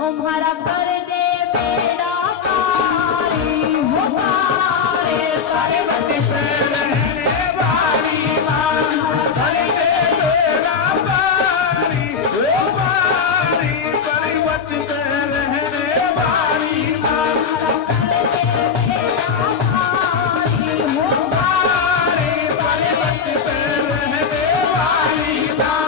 तुम्हारा कर दे बेड़ा पारी हो पारे पर्वत से रहने वाली माँ कर दे बेड़ा पारी हो पारी पर्वत से रहने वाली माँ कर दे बेड़ा पारी हो पारे पर्वत से रहने वाली माँ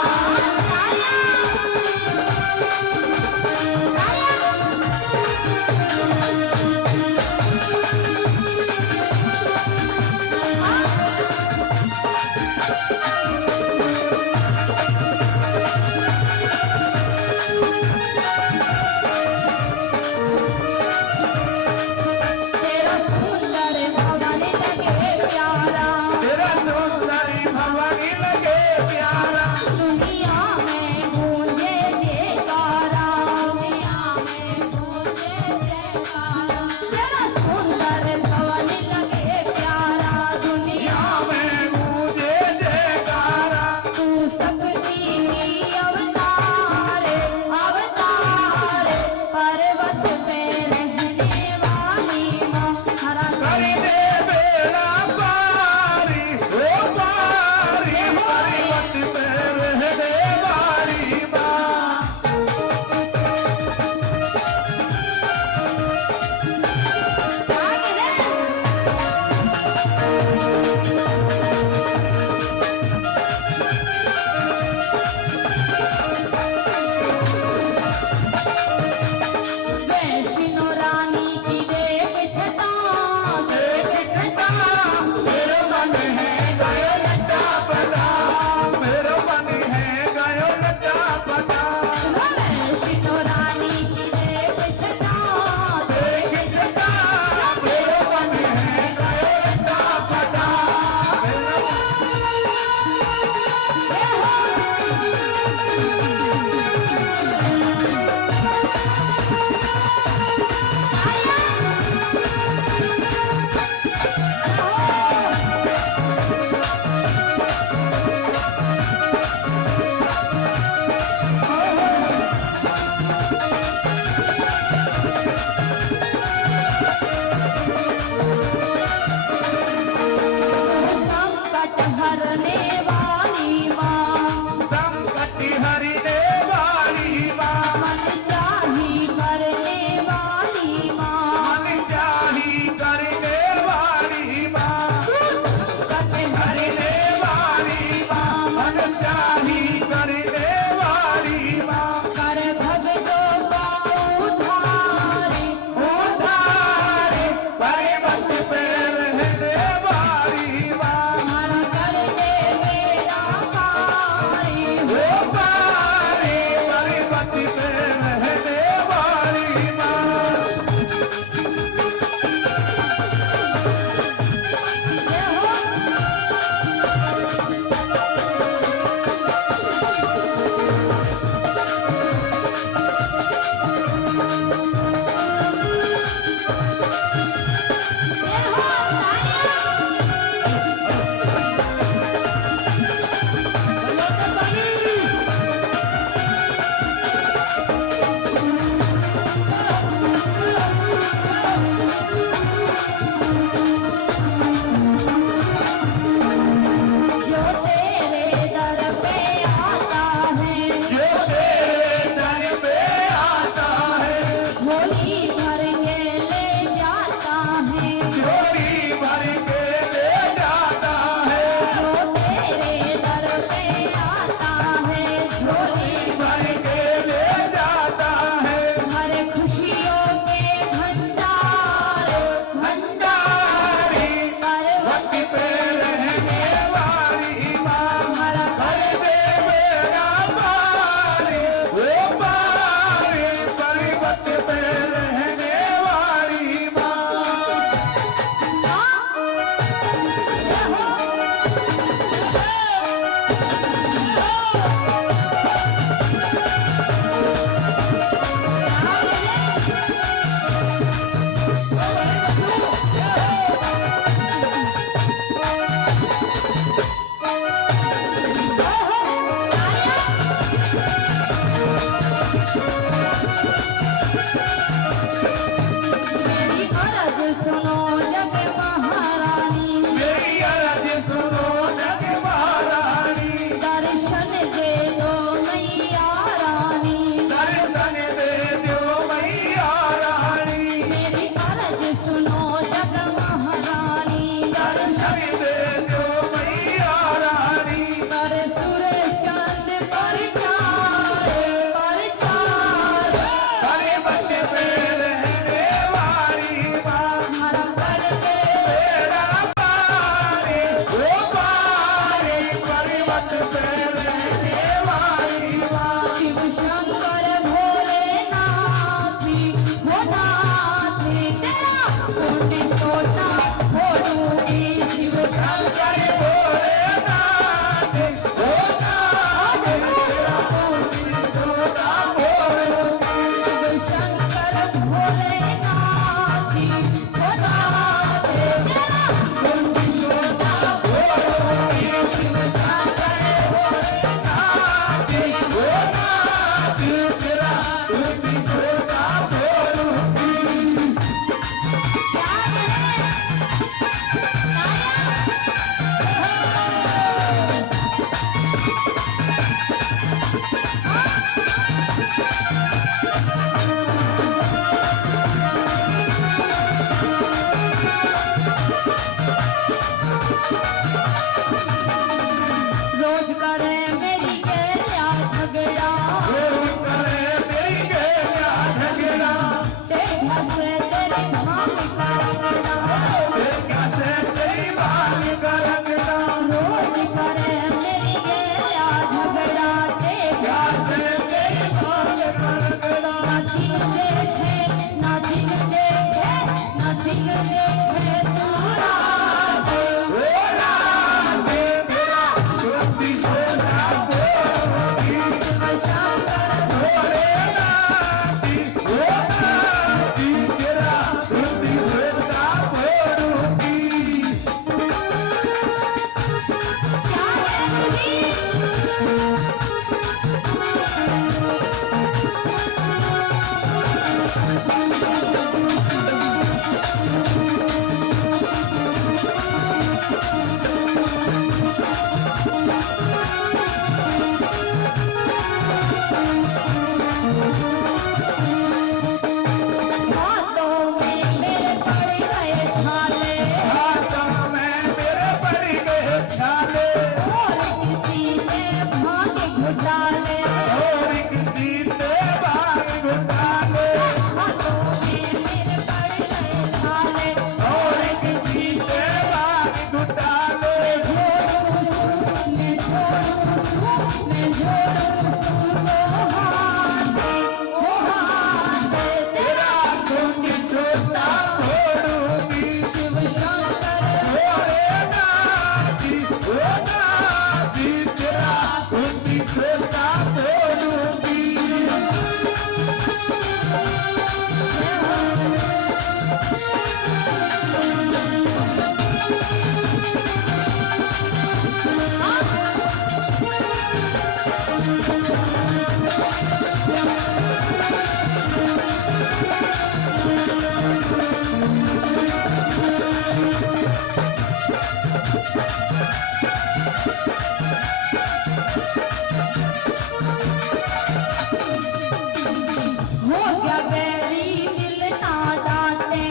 बैरी दिल ना डांटे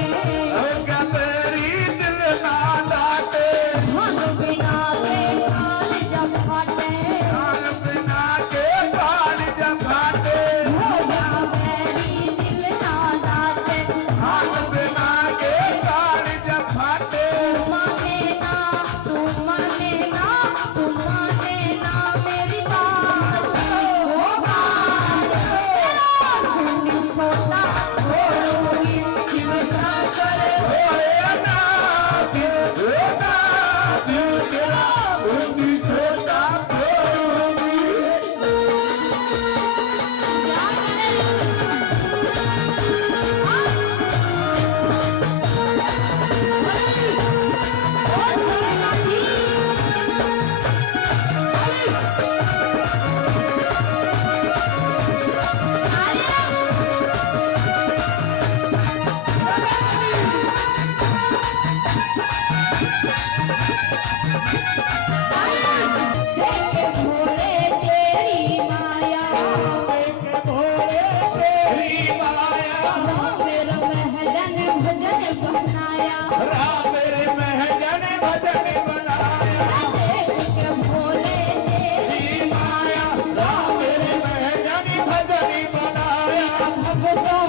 गबरी दिल ना डाटे धन बिना के काल जब फाटे काल बिना के काल जब फाटे हो गया बैरी दिल ना डांटे काल बिना के काल जब फाटे तू माने ना मेरी बात वो बात तेरा सुनी सोता छोड़ूंगी चिमटा करे होए ना दिल तेरा उंगी छोटा छोड़ूंगी क्या करे ओ सोना जी देखे भोले तेरी माया भोले तेरी माया मेरा महजन भजन बनाया राम मेरे महजन भजन बनाया देखे भोले तेरी माया राम मेरे महजन भजन बनाया भगवान